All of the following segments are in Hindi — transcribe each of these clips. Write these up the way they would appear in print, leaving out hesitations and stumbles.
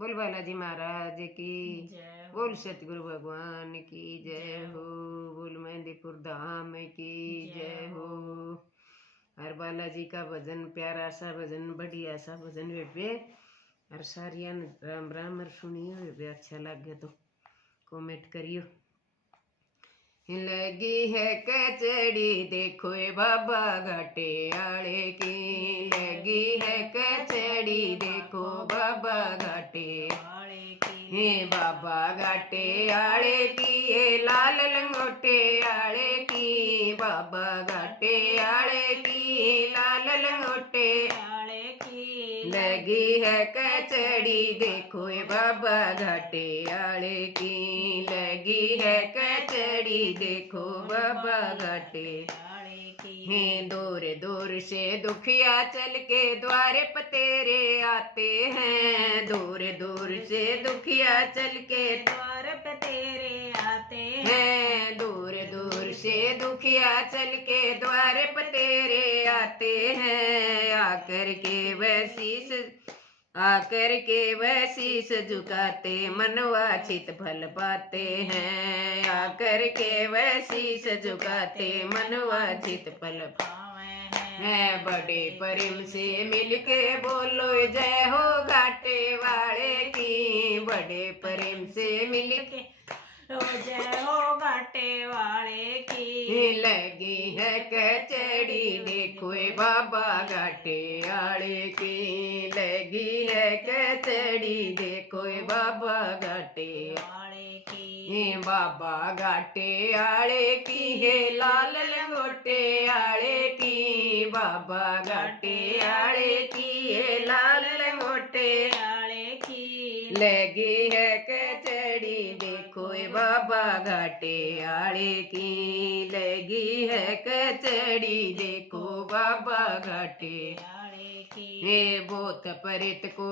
बोल बालाजी महाराज की, जय हो। बोल सतगुरु भगवान की जय हो, बोल मेहंदीपुर धाम की जय हो। हर बालाजी का भजन, प्यारा सा भजन, बढ़िया सा भजन वे और सारिया राम राम सुनियो। वे अच्छा लगे तो कमेंट करियो। लगी है कचड़ी देखो बाबा घाटे आले की, लगी है कचड़ी देखो बाबा घाटे आले की, हे बाबा घाटे आले की, ये लाल लंगोटे आले की, बाबा घाटे आले की, लाल लंगोटे आले की। लगी है कचड़ी देखो बाबा घाटे आले की, लगी है कचड़ी देखो बाबा घाटे आले की। हे दूर दूर से दुखिया चल के द्वारे पतेरे आते हैं, दूर दूर से दुखिया चल के द्वार पे तेरे आते हैं, दूर दूर से दुखिया चल के द्वारे पतेरे आते हैं। आकर के वह शीस झुकाते मनवाचित फल पाते हैं, आकर के वह शीस झुकाते मनवाचित फल पावे है। बड़े प्रेम से मिलके बोलो जय हो घाटे वाले की, बड़े प्रेम से मिलके जय हो घाटे वाले की। लगी है कचड़ी देखो बाबा घाटे आले की, लगी है कचड़ी देखो बाबा घाटे वाले की। बाबा घाटे आले की, है लाल लंगोटे आले की, बाबा घाटे आले की, है लाल लंगोटे आले की। लगी है कचड़ी देखो बाबा घाटे आले की, लगी है कचड़ी देखो बाबा घाटे आले की। हे भूत प्रेत को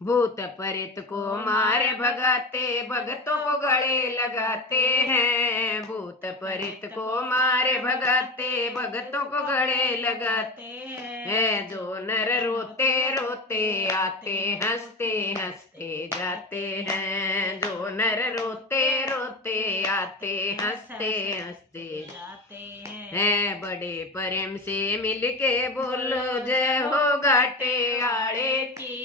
भूत प्रेत को मार भगाते भगतों को गले लगाते हैं, भूत प्रेत को मारे भगाते भगतों को गले लगाते हैं। जो नर रोते रोते आते हंसते हंसते जाते हैं, जो नर रोते रोते आते हंसते हंसते जाते हैं। बड़े प्रेम से मिलके बोलो जय हो घाटे आले की,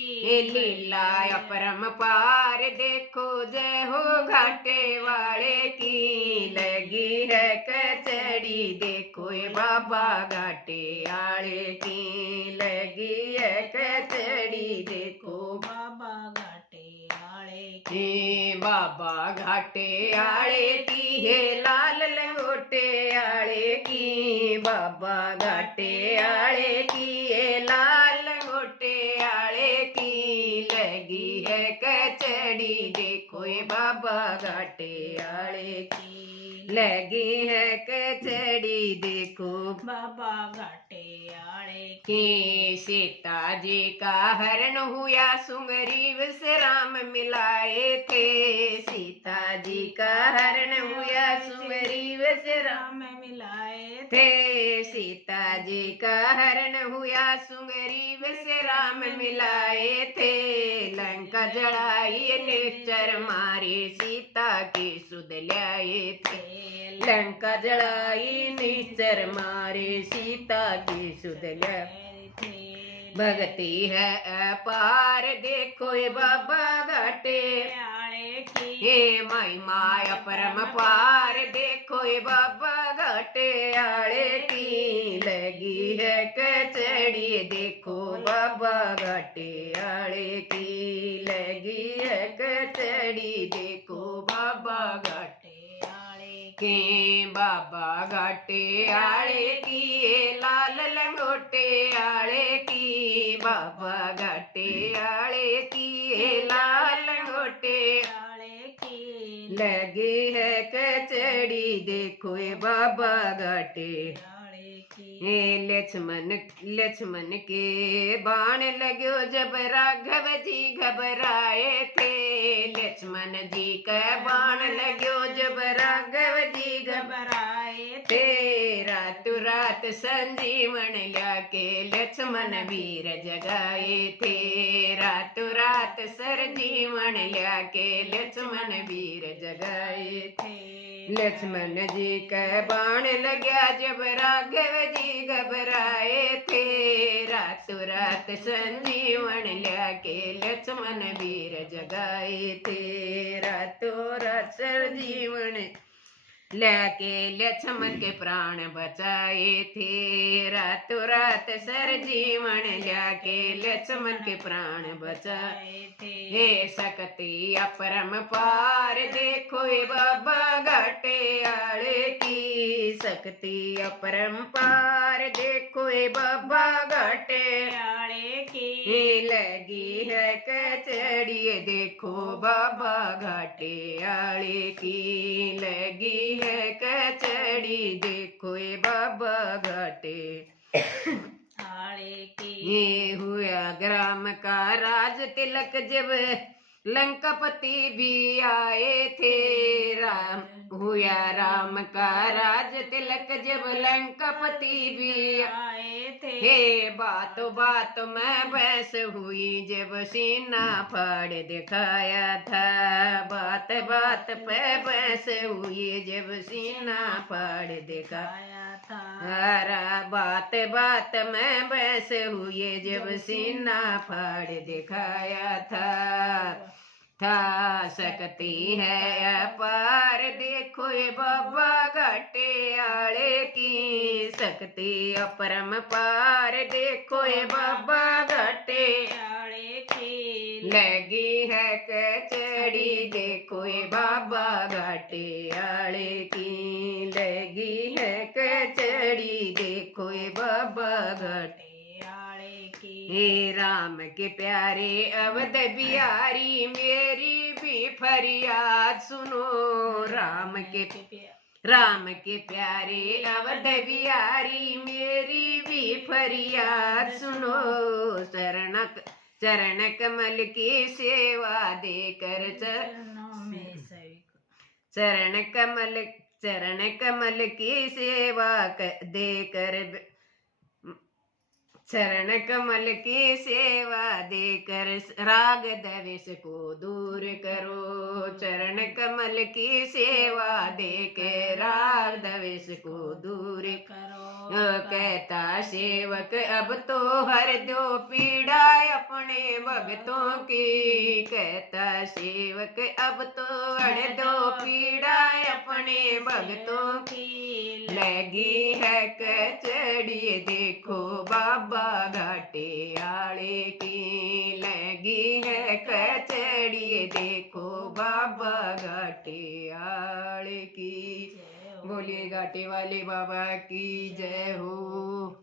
लीला अपरम पार देखो जय हो घाटे वाले की, लगी है कचड़ी देखो बाबा घाटे आले की, लगी है कचड़ी देखो बाबा घाटे आले की। बाबा घाटे आले की, है लाल लंगोटे आले की, बाबा घाटे आले की, है लाल लंगोटे आले की, लगी है कचड़ी देखो बाबा घाटे आले की, लगी है कचड़ी देखो बाबा घाटे आले की। सीता जी का हरण हुआ सुंगरी से राम मिलाए थे, सीता जी का हरण हुआ सुंगरी से राम मिलाए थे, सीता जी का हरण हुआ सुंगरी से राम मिलाए थे। लंका जड़ाई निश्चर मारे सीता की सुध ल्याए थे, लंका जड़ाई निश्चर मारे सीता की सुध ल्याए। भक्ति है अपार देखो बाबा घाटे आले की। हे माई माया परम पार देखो बाबा घाटे आले की, लगी है कचड़ी देखो बाबा घाटे आले की, लगी है कचड़ी देखो बाबा घाटे आले के, बाबा घाटे आले की, लाल लंगोटे आले की, बाबा घाटे आले की, लाल लंगोटे आले की। लगी है कचड़ी देखो बाबा घाटे आले की। लक्ष्मण के बाण लगो जब राघव जी घबराए थे, लक्ष्मण जी का बाण लगो जब राघव जी घबराए थे रातों रात संजीवन लाके लक्ष्मण वीर जगाए थे रातों रात संजीवन लाके लक्ष्मण वीर जगाए थे लक्ष्मण जी का बाण लगा जब राघव जी घबराए थे रातों रात संजीवन लाके लक्ष्मण वीर जगाए थे रातों रात संजीवन लाके लक्ष्मण के प्राण बचाए थे रातों रात संजीवन लाके लक्ष्मण के प्राण बचाए थे हे शक्ति अपरंपार देखो ये बाबा घाटे आले की शक्ति अपरंपार देखो ये बाबा घाटे आले की ये लगी है कचड़ी देखो बाबा घाटे आले की लगी है कचड़ी देखो ये बाबा घाटे आले की ये हुआ ग्राम का राज तिलक जब लंकापति भी आए थे राम हुआ राम का राज तिलक जब लंकापति भी आए थे हे बातों बातों में बहस हुई जब सीना फाड़ दिखाया था बात बात पे बहस हुई जब सीना फाड़ दिखाया आया था हरा बात बात में बहस हुई जब सीना फाड़ दिखाया था सकती है अपार देखो ये बाबा घाटे आले की शक्ति अपरम पार देखो ये बाबा घाटे आले की लगी है कचड़ी देखो ये बाबा घाटे आले की लगी है कचड़ी देखो ये बाबा घाटे आले की हे राम के प्यारे अवध बिहारी मेरी भी फरियाद सुनो राम के प्यारे अवध बिहारी मेरी भी फरियाद सुनो चरण कमल की सेवा देकर चरणों में सभी को चरण कमल की सेवा देकर चरण कमल की सेवा देकर राग द्वेष को दूर करो चरण कमल की सेवा देकर राग द्वेष को दूर करो कहता सेवक अब तो हर दो पीड़ा अपने भक्तों की कहता सेवक अब तो हर दो पीड़ा अपने भक्तों की लगी है कचड़ी देखो बाबा घाटे आले की लगी है कचड़ी देखो बाबा घाटे आले की बोलिए घाटे वाले बाबा की जय हो।